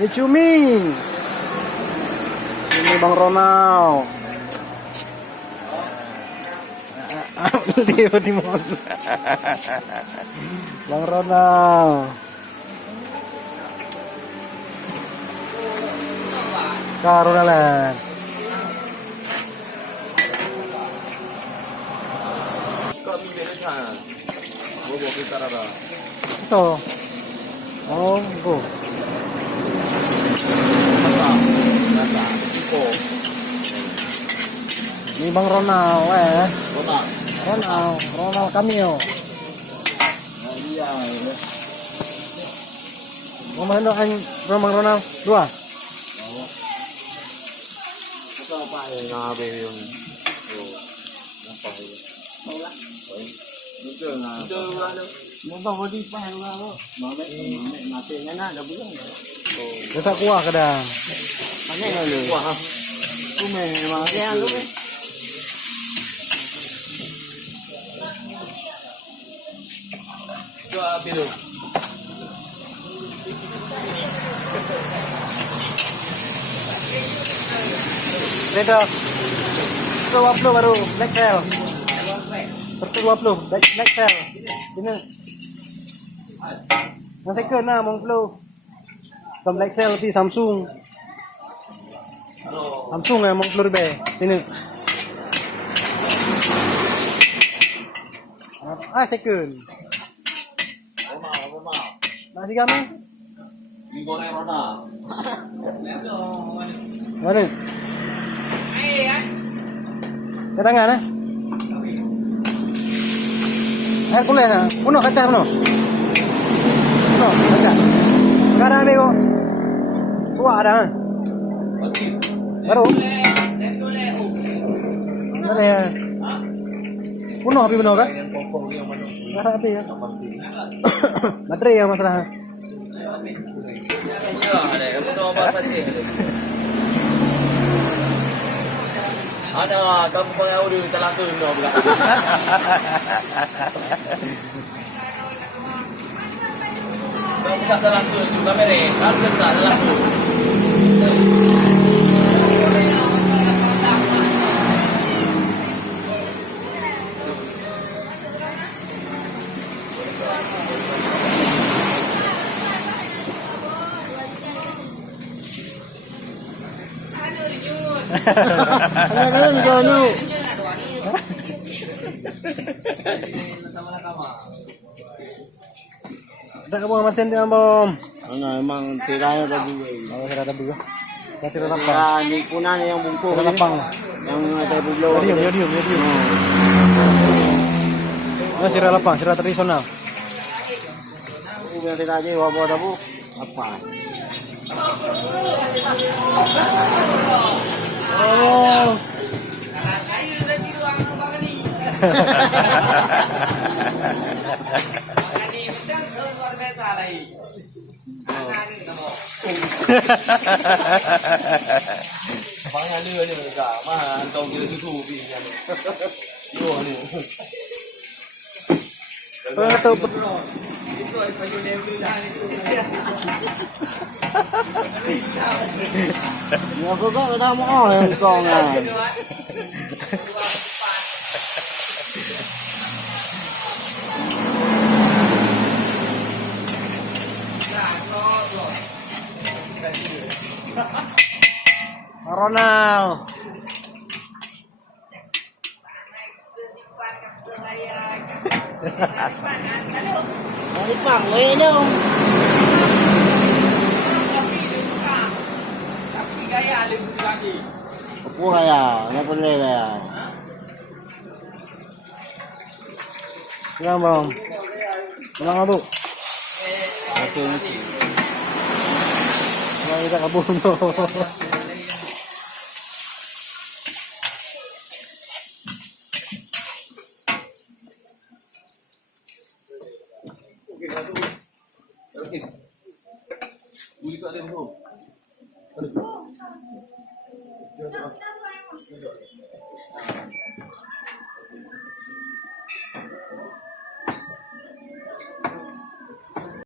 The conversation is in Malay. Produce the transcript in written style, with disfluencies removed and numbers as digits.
Ni Cumi. Ini Bang Ronald. Leo Timon. Bang Ronald. Karunalan. Kami beresan. Bobo kita rada. So. Oh, go. Nasa. Iko. Ini Bang Ronald Kota. Ronald Cameo. Iya. Mau mana anh Bang Ronald? Dua. Kita apa yang yung. Apa ya? Betul na. Betul ano. Mo ba wadi pa ano ako? Mame mate nga na dabulan. Desa kuah kadang. Ano na lu? Kuah. Kume mga kaya lu. Coba bilu. Dito. 120 baru black cell. 120 black cell. Ini. Masih ke na mong flow. Kam black cell pi Samsung. Samsung ya mong flow be. Sini. Second. Nasi gamis. Digoreng roda. Mana? Cadangan air kuliah ha? Puno kaca puno? Puno kaca? Gak ada bego? Suah ada ha? Baru? Mana ya? Puno api puno kan? Gak ada api ya? Baterai yang masalah. Ada kamu pengawu di telaku no bukan. Kamu tak telaku juga mere, kan tak telaku. Ano kau nu? Ada kamu masin dia bom. Ano emang tiranya tadi. Oh, tira ada juga. Tira lapang. Ya, ni punan yang bungkus Tira lapang. yang ada bublo. Yodium. Nah, sira lapang, sira tradisional. Yang tira aja bawa tabu apa? Oh. Pangan dia ni mereka, mah kau kira tu pi kan. Yo ni. Atau Ya kau kau dah mau kau kan. Ronald. Ini pang we dong. Tapi gaya lebih lagi. Apa kaya? Apa boleh kaya? Silang bang. Silang abu. Okey ni. Nah, kita kabur no. Buli kat dia tu.